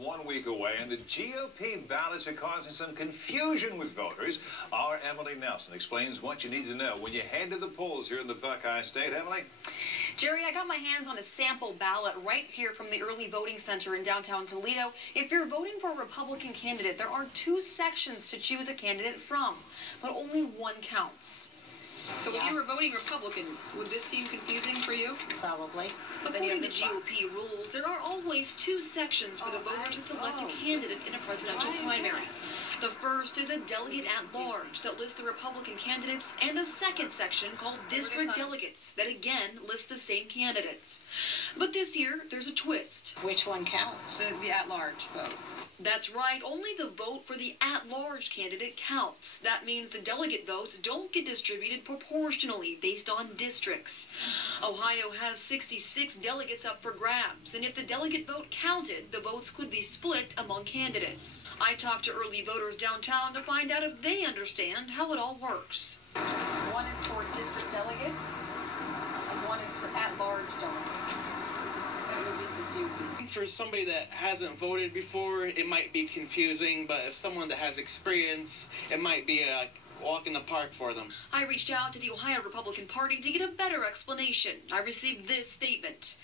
1 week away, and the GOP ballots are causing some confusion with voters. Our Emily Nelson explains what you need to know when you head to the polls here in the Buckeye State. Emily? Jerry, I got my hands on a sample ballot right here from the early voting center in downtown Toledo. If you're voting for a Republican candidate, there are 2 sections to choose a candidate from, but only one counts. So if you were voting Republican, would this seem confusing for you? Probably. According to GOP rules, there are always 2 sections for the voter to select a candidate in a presidential primary. The first is a delegate at large that lists the Republican candidates, and a second section called district delegates that again lists the same candidates. But this year, there's a twist. Which one counts? The at-large vote. That's right, only the vote for the at-large candidate counts. That means the delegate votes don't get distributed proportionally based on districts. Ohio has 66 delegates up for grabs, and if the delegate vote counted, the votes could be split among candidates. I talked to early voters downtown to find out if they understand how it all works. One is for district delegates, and one is for at-large delegates. That would be confusing. For somebody that hasn't voted before, it might be confusing, but if someone that has experience, it might be a walk in the park for them. I reached out to the Ohio Republican Party to get a better explanation. I received this statement.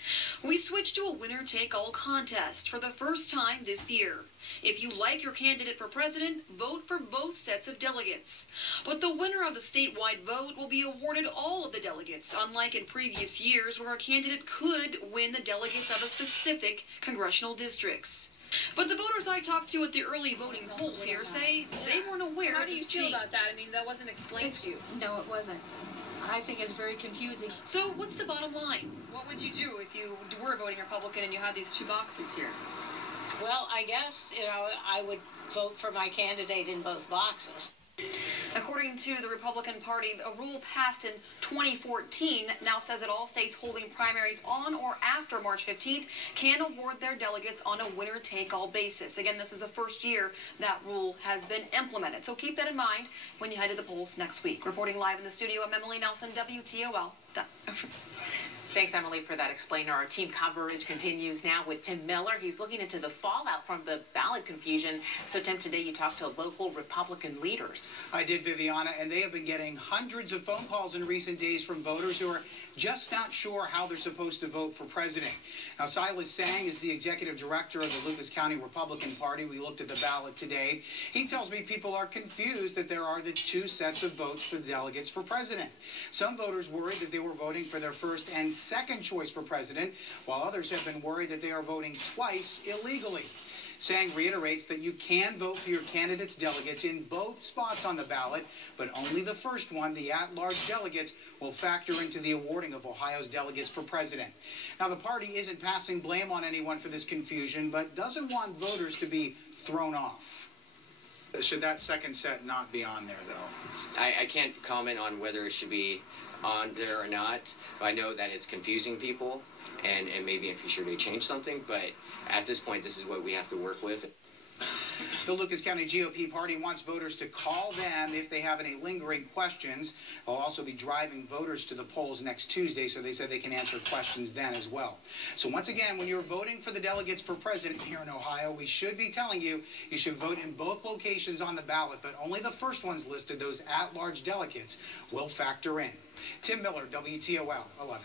We switched to a winner-take-all contest for the first time this year. If you like your candidate for president, vote for both sets of delegates. But the winner of the statewide vote will be awarded all of the delegates, unlike in previous years where a candidate could win the delegates of a specific congressional districts. But the voters I talked to at the early voting polls here say they weren't aware of this change. How do you feel about that? I mean, that wasn't explained to you. No, it wasn't. I think it's very confusing. So what's the bottom line? What would you do if you were voting Republican and you had these 2 boxes here? Well, I guess, I would vote for my candidate in both boxes. According to the Republican Party, a rule passed in 2014 now says that all states holding primaries on or after March 15th can award their delegates on a winner-take-all basis. Again, this is the first year that rule has been implemented. So keep that in mind when you head to the polls next week. Reporting live in the studio, I'm Emily Nelson, WTOL. Thanks, Emily, for that explainer. Our team coverage continues now with Tim Miller. He's looking into the fallout from the ballot confusion. So, Tim, today you talked to local Republican leaders. I did, Viviana, and they have been getting hundreds of phone calls in recent days from voters who are just not sure how they're supposed to vote for president. Now, Silas Sang is the executive director of the Lucas County Republican Party. We looked at the ballot today. He tells me people are confused that there are the 2 sets of votes for the delegates for president. Some voters worried that they were voting for their first and second choice for president, while others have been worried that they are voting twice illegally. Sang reiterates that you can vote for your candidate's delegates in both spots on the ballot, but only the first one, the at-large delegates, will factor into the awarding of Ohio's delegates for president. Now, the party isn't passing blame on anyone for this confusion, but doesn't want voters to be thrown off. Should that second set not be on there, though? I can't comment on whether it should be on there or not. I know that it's confusing people, and maybe in future they change something, but at this point, this is what we have to work with. The Lucas County GOP party wants voters to call them if they have any lingering questions. They'll also be driving voters to the polls next Tuesday, so they said they can answer questions then as well. So once again, when you're voting for the delegates for president here in Ohio, we should be telling you you should vote in both locations on the ballot, but only the first ones listed, those at-large delegates, will factor in. Tim Miller, WTOL 11.